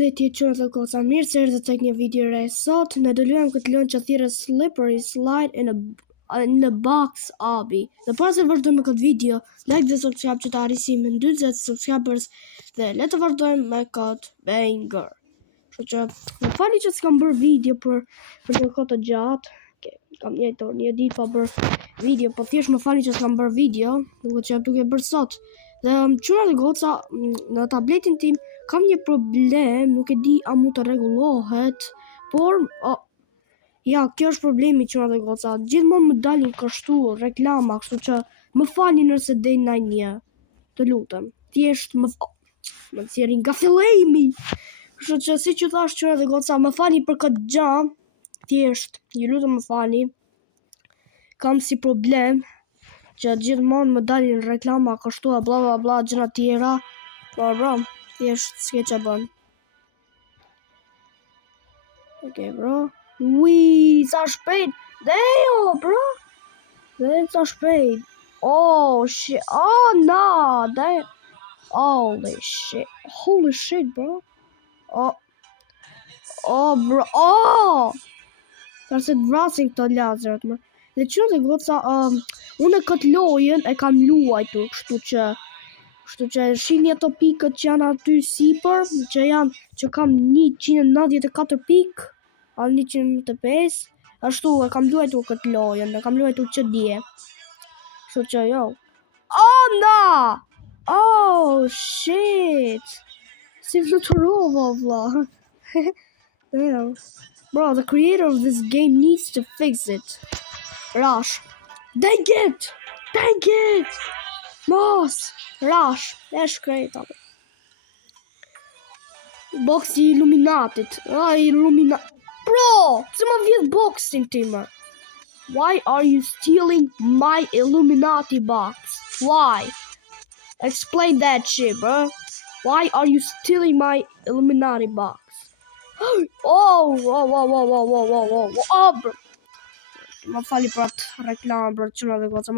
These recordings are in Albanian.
Përshëndetje qëra të goca, mirë se erdhët tek një video re. Sot ne do luajmë këtë lojë që thirrët Slippery Slide in a Box Obby. Dhe para se vazhdojmë me këtë video, like dhe subscribe që të arrisim 40 subscribers dhe le të vazhdojmë me këtë banger. Kështu që më falni që s'kam bërë video për një kohë të gjatë. Kam jetuar një ditë pa bërë video, po thjesht më falni që s'kam bërë video, duke që jam duke bërë sot. Dhe qëra të goca, në tabletin tim kam një problem, nuk e di a mund të rregullohet, por ja, kjo është problemi qëra të goca. Gjithmonë më dalin kështu reklama, kështu që më falni nëse dej ndonjë. Të lutem. Thjesht më nxjerrin nga fillimi. Kështu që siç ju thash qëra të goca, më falni për këtë gjë. Thjesht, ju lutem më falni. Kam si problem që gjithmonë më dalin reklama kështu bla bla bla gjëra tjera. Po bro, thjesht s'ke që bën. Okay, bro. Ui, sa shpejt. Dejo, bro. Dhe sa shpejt. Oh, shit. Oh, no. Damn. Holy shit. Holy shit, bro. Oh, bro. Oh. Ka se të vrasin këto lazerat, më. Dhe që të goca, unë këtë lojën e kam luajtur, kështu që shihni ato pikët që janë aty sipër, që kam 194 pikë, a 195, ashtu e kam luajtur këtë lojën, e kam luajtur që dje. Kështu që jo. Oh no! Oh shit! Si fluturova vlla. Damn. Bro, the creator of this game needs to fix it. Rush. Dang it! Dang it! Mos! Rush. E shkrejt apo. Boxi Illuminatit. Bro! Se ma vjet boxin time. Why are you stealing my Illuminati box? Why? Explain that shit, bro. Why are you stealing my Illuminati box? Oh, bro. Ma fali për atë reklamë për qëna dhe goca.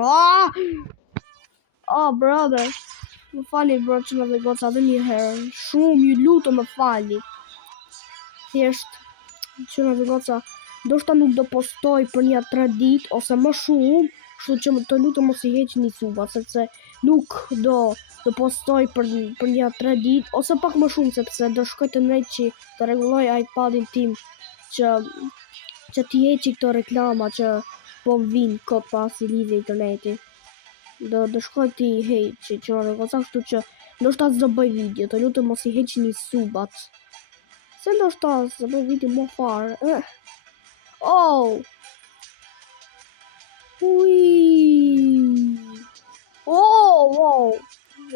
Oh, brother. Ma fali për qëna dhe goca dhe një herë. Shumë ju lutë më fali. Thjesht, qëna dhe goca, ndoshta nuk do postoj për një 3 ditë ose më shumë, kështu që të lutë mos i heqni suba, sepse nuk do postoj për një 3 ditë ose pak më shumë, sepse do shkoj të Neqi të rregulloj iPadin tim që t'i heqi këto reklama që po m'vin kot pas i lidhje interneti. Do shkoj t'i heqi qëra goca, kështu që ndoshta s'do bëj video, të lutem mos i heqni subat. Se ndoshta s'do bëj video më farë. Oh! Ui! Oh!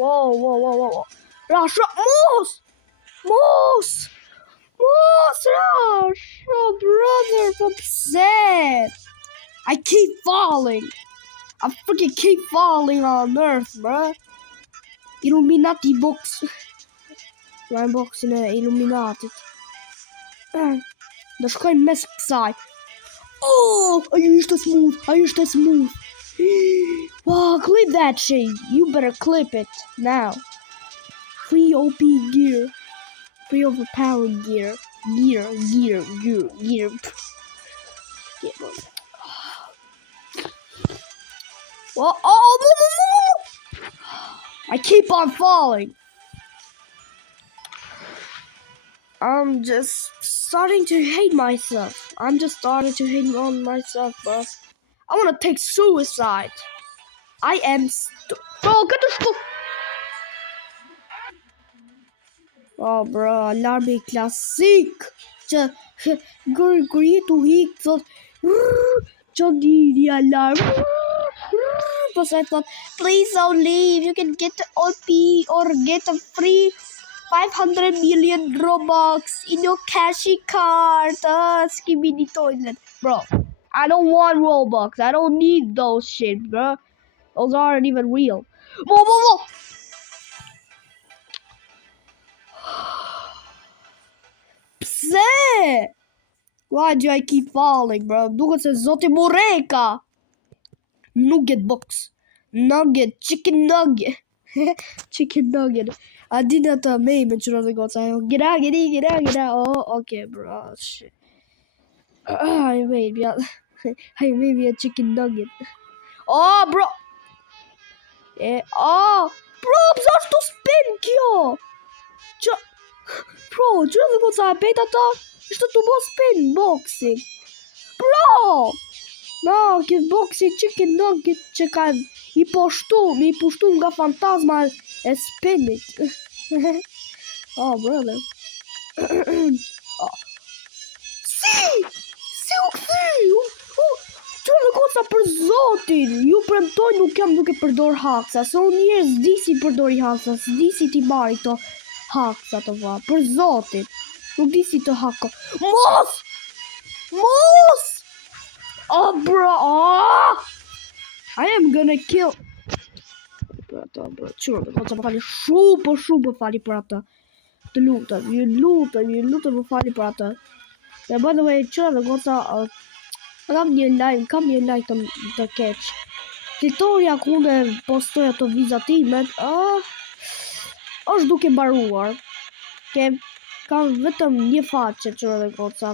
Wow! Rush! Moose! Rush! Oh, brother, po pse? I keep falling. I freaking keep falling on earth, bro. Illuminati box. Line boxin e Illuminatit. Do shkoj mes kësaj. Oh, ajo ishte smooth. Wow, clip that shit. You better clip it now. Free OP gear. Free overpowered gear. Gear. Yeah, bro. I keep on falling. I'm just starting to hate myself. On myself, bro. I want to take suicide. I am bro, get the fuck. Oh, bro, alarmi klasik. Që gërë tu hik, thot, që dini alarm. But I thought, please don't leave. You can get OP or get a free 500 million Robux in your cashy card. Skibidi toilet. Bro, I don't want Robux. I don't need those shit, bro. Those aren't even real. Whoa! Pse? Why do I keep falling, bro? Duket se zoti Moreka. Nugget box. Nugget, chicken nugget. Chicken nugget. I did not meme që në goca. Gira. Oh, okay, bro. Shit. I made a chicken nugget. Oh, bro. Bro, zašto spin kjo? Bro, që në goca e pejta ta? Ishte të bo spin boxing. Bro! No, këtë boxing chicken nugget që kanë i pushtu nga fantazma e spinit. Oh, brother. Si u këthy! Që në goca për zotin! Ju premtoj nuk jam duke përdor haksa, se unë njerë s'di si përdori haksa, s'di si ti mari të haksa të va, për zotin. Nuk di si të hako. Mos! Oh, bro! I am gonna kill... Bro, qërë, goca më fali shumë fali për ata. Të lutëm, ju lutëm më fali për ata. Dhe by the way, qërë dhe goca, kam një like të keq. Klitoria ku unë postoj ato vizatimet, është duke baruar. Kam vetëm një faqe qërë dhe goca.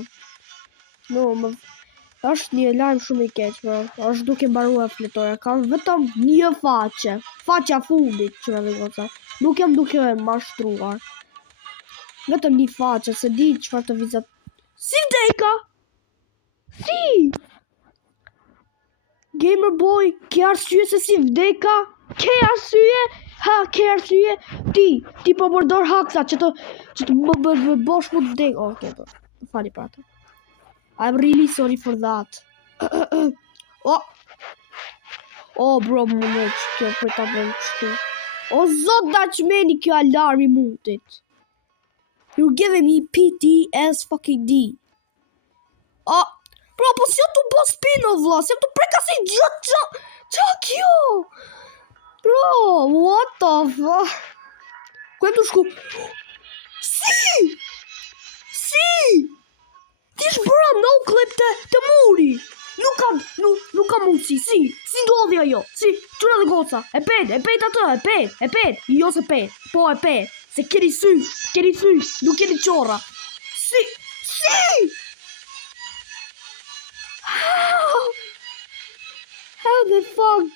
Është një lajm shumë i keq, bro. Është duke mbaruar fletoria. Kam vetëm një faqe. Faqja fundit, qërë dhe goca. Nuk jam duke mashtruar. Vetëm një faqe, se di çfarë të vizat. Si vdeka? Si? Gamer boy, ke arsye se si vdeka? Ke arsye? Ti po përdor haksa që të bosh mu të vdek. Okay, bro. Fali për ata. I'm really sorry for that. Oh, bro, më në që për ta bërë kështu. O, zot da që meni kjo alarmi mutit. You're giving me PTSD. Bro, po si të bo spino, vla, si të preka si gjatë, qa kjo? Bro, what the fuck? Këtu shku? Si! Ti është bëra no clip të muri. Nuk kam mundësi. Si ndodhi ajo? Si, qëra dhe goca. E pet atë. Jo se pet. Po e pet. Se keni sy. Nuk keni qora. Si. How the fuck?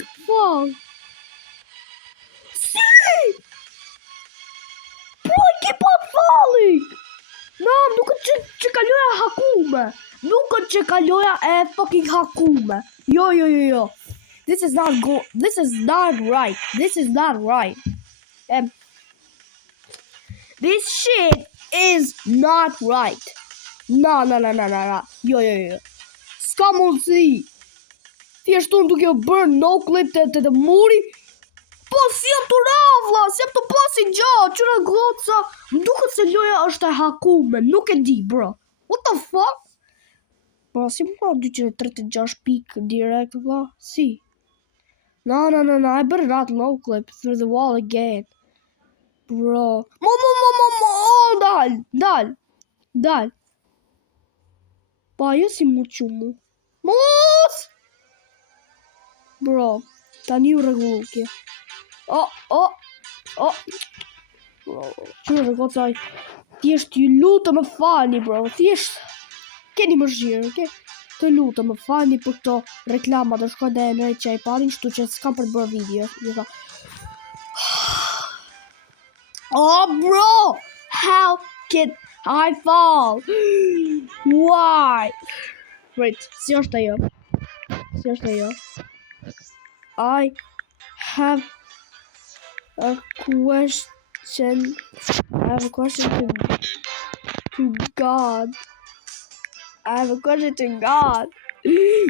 Si. Bro, I keep on falling. No, nuk që kaloja hakume. Nuk që kaloja e fucking hakume. Jo. This is not right. This shit is not right. No. Jo. S'ka mundësi. Thjesht unë duke bërë no clip të muri. Po, si jam të ravla, si jam të pasi gjatë, qëra goca, më duket se loja është e hakume, nuk e di, bro. What the fuck? Bro, si më ka 236 pikë direkt, vla, si? No, I better not low clip through the wall again. Bro. Dal. Pa, jo si mu qumu. Mos! Bro, ta një regullu kje. Qërë gocaj, thjesht ju lutë më fali, bro, thjesht keni më zhjirë, okay? Të lutë më fali për këto reklama të shkoj dhe e nëjë që e parin, shtu që s'kam për të bërë video. Bro, how can I fall? Why? Wait, si është ajo? I have a question to God.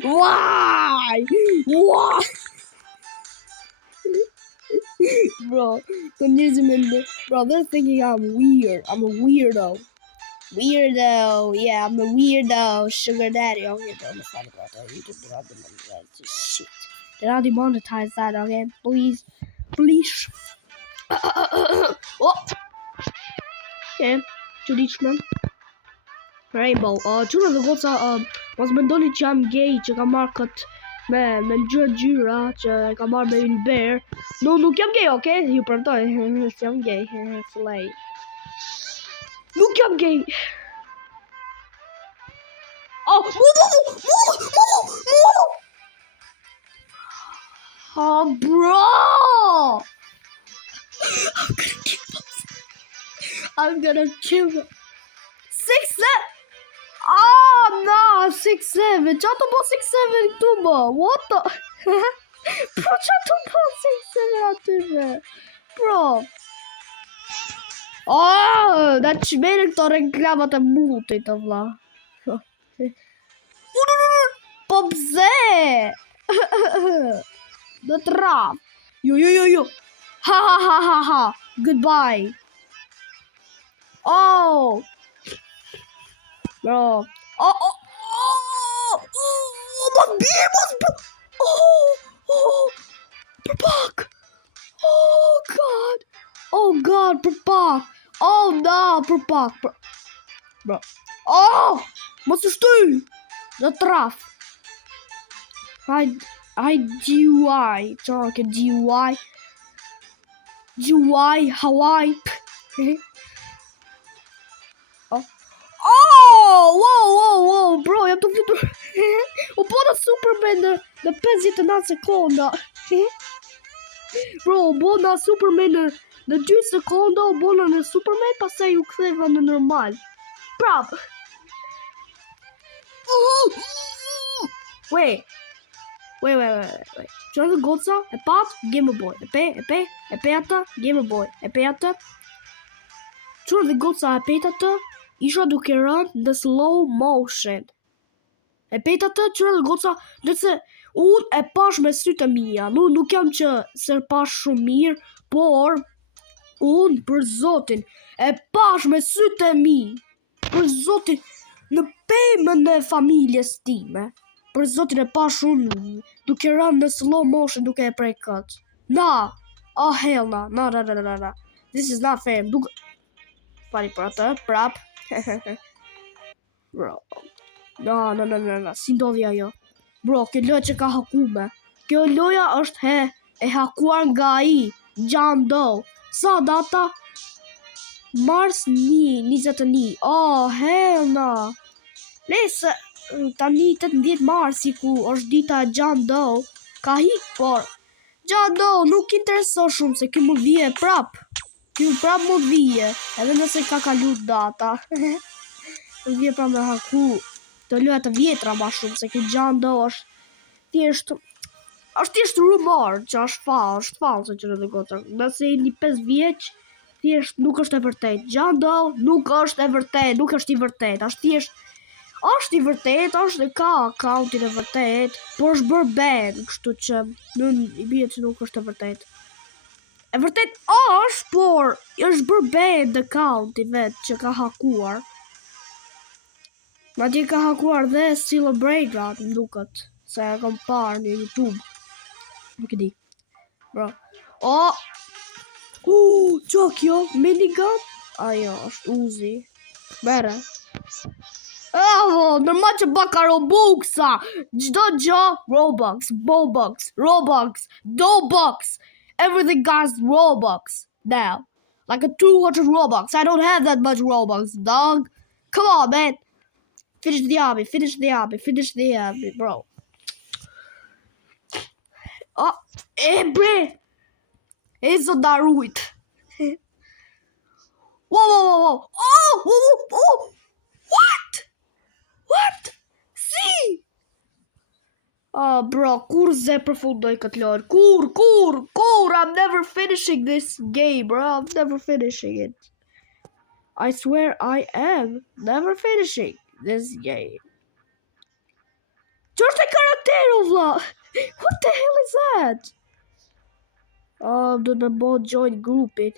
Why? Bro, they're thinking I'm weird. I'm a weirdo. Yeah, I'm a weirdo. Sugar daddy. Okay, don't fight about that. Shit. Did I demonetize that again? Please. Okay, to reach man. Rainbow. Qëra dhe goca, pas me ndoni që jam gay, që ka marrë këtë me gjyra që ka marrë me Ilber. Nuk jam gay, okay? Ju premtoj, s'jam gay. Slay. Nuk jam gay. Oh, oh, bro! I'm gonna kill him. 6-7. Oh no, 6-7. Çfarë të bëj 6-7 këtu më? What the? Bro, çfarë të bëj 6-7 aty më? Bro. Oh, da çmene këto reklamat e mutit të vlla. Po pse? The trap. Yo. Ha. Goodbye. Oh. Bro. Oh. My beer was. Oh. Perpak. Oh God, Perpak. Oh no, Perpak. Bro. Oh, mos u shty. The trap. I DUI. Talk DUI. DUI Hawaii. Wow, bro, jam të flutur. U bona Superman në 59 sekonda. Bro, u bona Superman në 2 sekonda, u bona në Superman, pastaj u ktheva në normal. Prap. Wait. Çfarë do goca? E pat, Game Boy. E pe ata, Game Boy. E pe ata. Çfarë do goca e pe ata? Isha duke rënë në slow motion. E pe ata çfarë do goca? Nëse unë e pash me sytë e mia, nuk jam që se pash shumë mirë, por unë për zotin e pash me sytë e mi. Për zotin në pemën e familjes time. Për zotin e pash unë duke rënë në slow motion duke e prej këtë. Na. Oh hell no. No. This is not fair. Fali për atë, prap. Bro. No. Si ndodhi ajo? Bro, kjo loja që ka hakume. Kjo loja është e hakuar nga ai, John Doe. Sa data? Mars 21. Oh, hell no. Lese, tani 18 marsi ku është dita e John Doe, ka hik, por John Doe nuk intereso shumë se kjo mund vije prap. Kjo prap mund vije, edhe nëse ka kalu data. Mund vije prap me haku. Të loja të vjetra ma shumë, se kjo John Doe është thjesht rumor, që është false që në të gota. Nëse i 5 vjeq, thjesht nuk është e vërtet. John Doe nuk është e vërtet, nuk është i vërtet. Është i vërtet, ka accountin e vërtet, por është bërë ban, kështu që i bie që nuk është e vërtet. E vërtet është, por është bërë ban në accounti vetë që ka hakuar. Madje ka hakuar dhe Celebrate, më duket, se e kam parë në YouTube. Nuk e di. Bro. Qa kjo? Minigun? Ajo, është Uzi. Mere. Normal që baka Robuxa. Gjdo gjë, Robux, Bobux, Robux, Dobux. Everything got Robux now. Like a 200 Robux. I don't have that much Robux, dog. Come on, man. Finish the obby, bro. Bre. Ezo Daruit. Whoa. Oh. What? Si? Bro, kur ze përfundoj këtë lojë? Kur? I'm never finishing this game, bro. I'm never finishing it. I swear I am never finishing this game. Qështë e karaktero, vla? What the hell is that? Do të bo join grupit.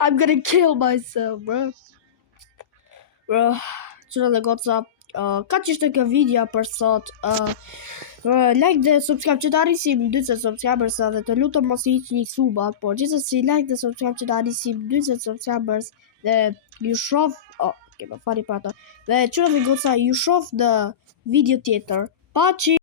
I'm gonna kill myself, bro. Bro, qëra dhe goca, ka që ishte kjo video për sot. Like dhe subscribe që të arrisim 20 subscribers dhe të lutëm mos i hiqni subat, por gjithsesi like dhe subscribe që të arrisim 20 subscribers dhe ju shof, kema fari për ato, dhe qëra dhe goca ju shof në video tjetër. Paçi!